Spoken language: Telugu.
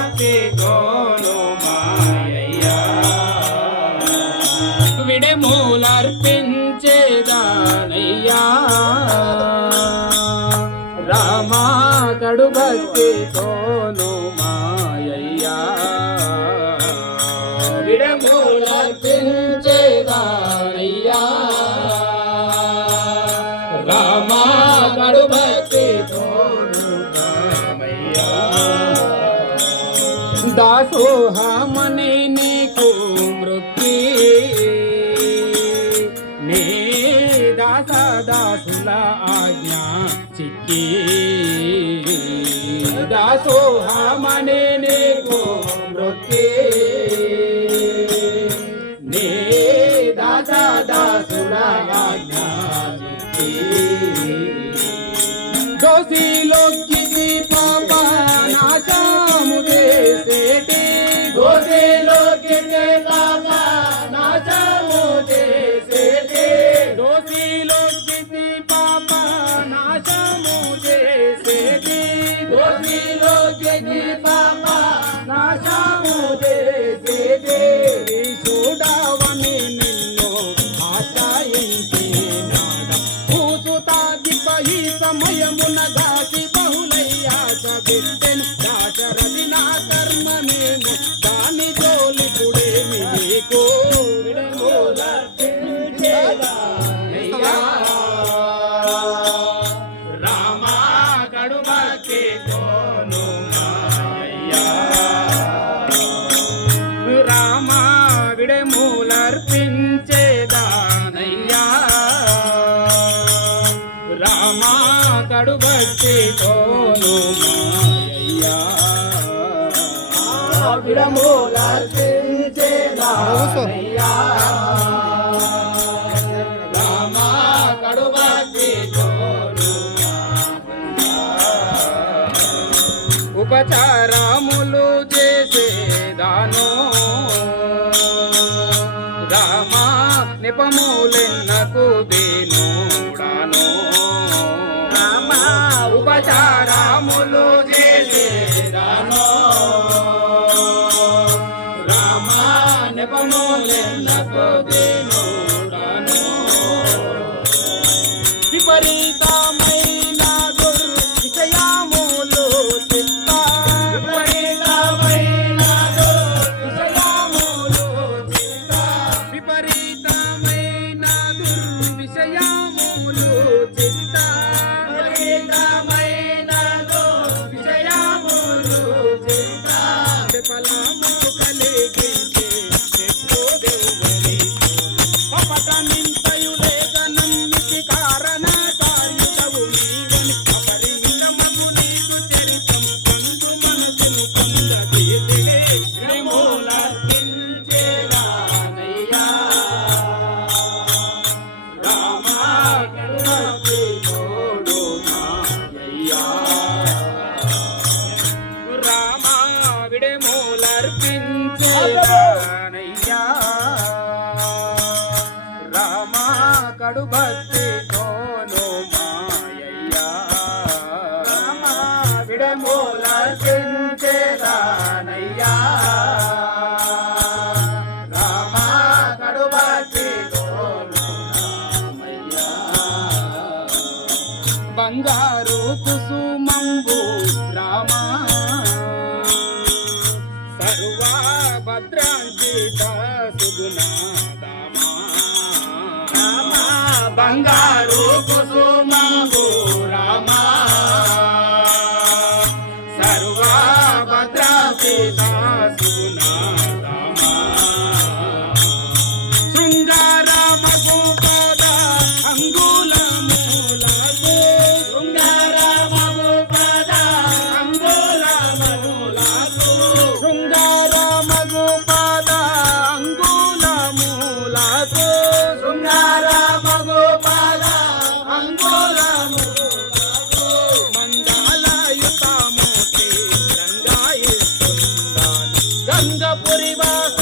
భక్తి తోను మాయయ్యా విడమూలర్పించేదానయ్యా రామా కడు భక్తి తోను మాయయ్యా విడమూలర్పించేదానయ్యా రామా కడు భక్తి తోను మాయయ్యా దాసోహమని నీకు మృత్యు నీ దాసదాసుల ఆజ్ఞా చిక్కి దాసోహమని నీకు మృత్యు నీ దాసదాసుల ఆజ్ఞా చిక్కి దోషిలోకి పాప నాశము చేసేటి దోషిలోకి పాప నాశము చేసేటి దోషిలోకి పాప నాశము చేసేటి దోషిలోకి పాప నాశము చేసేటి చూడవని నిన్ను ఆశ్రయించి నాడ పూసుతాదిపై సమయమున దాసి బహుళయ్యాచ బిడ్డెను దాశరథి నా కర్మ నేను దాని జోలి పుడేమి నీకు రామా కడు భక్తి తోను మాయయ్యా రామా విడమూలర్పించేదానయ్యా రామా కడు భక్తి తోను మాయయ్యా విడమూలర్పించేదానయ్యా రామా కడు భక్తి తోను ఉపచారములు చేసేదాను రామా నిపములెన్నకు దేనుడాను రామా ఉపచారములు చేసేదాను రామా నిపములెన్నకు దేనుడాను విపరీతమైన దుర్విషయములు చిత్త విపరీతమైన దుర్విషయములు చిత్త విపరీతమైన దుర్విషయములు చిత్త విపరీతమైన దుర్విషయములు చిత్త ఫలము కలిగించే చెట్టు దేవుని పపట నింతయు లేక నమ్మితి కారణ కార్యవు నీవని అపరిమితమగు నీకు చరితం కందు మనసును పొందగీతినే విడమూలర్పించేదానయ్యా రామా కరుణకి తోడు మాయయ్యా రామా విడమూలర్పించేదానయ్యా రామా కడు భక్తి తోను మాయయ్యా రామా విడమూలర్పించేదానయ్యా రామా కడు భక్తి తోను మాయయ్యా బంగారు కుసుమంబు రామా సర్వా భద్రాంకిత సుగుణాదామా రామా బంగారు కుసుమంబు రామా సర్వా భద్రాంకిత సుగుణాదామా శృంగారమగు పద అంగుళములకు శృంగారమగు పద అంగుళములకు శృంగారమగు పద అంగుళములకు శృంగారమగు పద అంగుళములకు మండలాయుతమూర్తి రంగాయిస్తున్నాను గంగపురి వాస